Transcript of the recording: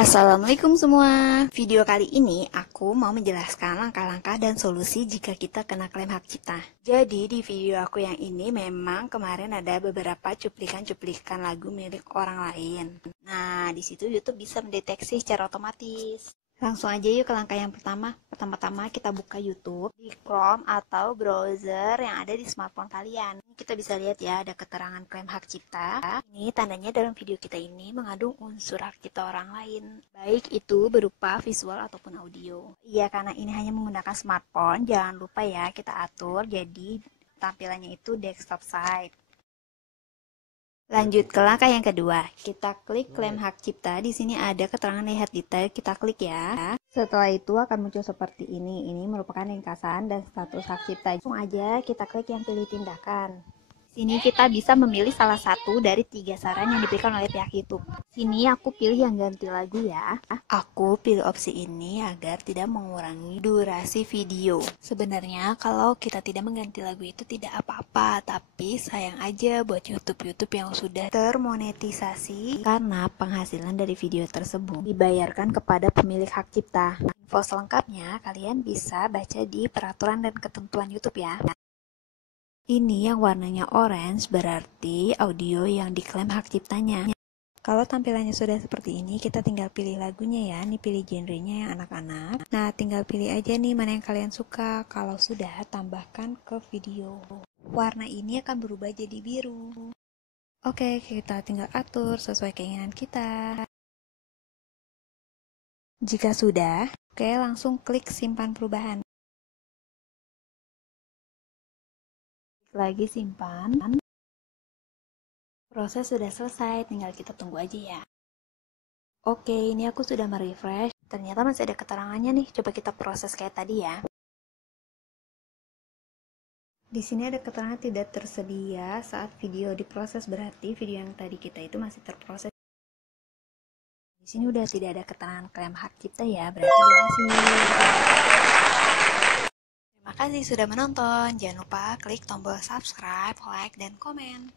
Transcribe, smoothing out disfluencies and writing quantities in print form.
Assalamualaikum semua. Video kali ini aku mau menjelaskan langkah-langkah dan solusi jika kita kena klaim hak cipta. Jadi di video aku yang ini memang kemarin ada beberapa cuplikan-cuplikan lagu milik orang lain. Nah, di situ YouTube bisa mendeteksi secara otomatis. Langsung aja yuk ke langkah yang pertama. Pertama-tama kita buka YouTube di Chrome atau browser yang ada di smartphone kalian. Ini kita bisa lihat ya, ada keterangan klaim hak cipta. Ini tandanya dalam video kita ini mengandung unsur hak cipta orang lain, baik itu berupa visual ataupun audio. Iya, karena ini hanya menggunakan smartphone, jangan lupa ya kita atur jadi tampilannya itu desktop side. Lanjut ke langkah yang kedua, kita klik klaim hak cipta. Di sini ada keterangan lihat detail, kita klik ya. Setelah itu akan muncul seperti ini. Ini merupakan ringkasan dan status hak cipta. Langsung aja kita klik yang pilih tindakan. Sini kita bisa memilih salah satu dari 3 saran yang diberikan oleh pihak YouTube. Sini aku pilih yang ganti lagu ya. Aku pilih opsi ini agar tidak mengurangi durasi video. Sebenarnya kalau kita tidak mengganti lagu itu tidak apa-apa, tapi sayang aja buat YouTube yang sudah termonetisasi karena penghasilan dari video tersebut dibayarkan kepada pemilik hak cipta. Info selengkapnya kalian bisa baca di peraturan dan ketentuan YouTube ya. Ini yang warnanya orange berarti audio yang diklaim hak ciptanya. Kalau tampilannya sudah seperti ini, kita tinggal pilih lagunya ya. Ini pilih genrenya yang anak-anak. Nah, tinggal pilih aja nih mana yang kalian suka. Kalau sudah, tambahkan ke video. Warna ini akan berubah jadi biru. Oke, kita tinggal atur sesuai keinginan kita. Jika sudah, oke langsung klik simpan perubahan. Lagi simpan. Proses sudah selesai, tinggal kita tunggu aja ya. Oke, ini aku sudah merefresh. Ternyata masih ada keterangannya nih. Coba kita proses kayak tadi ya. Di sini ada keterangan tidak tersedia saat video diproses, berarti video yang tadi kita itu masih terproses. Di sini udah tidak ada keterangan klaim hak cipta ya, berarti berhasil. Terima kasih sudah menonton. Jangan lupa klik tombol subscribe, like, dan komen.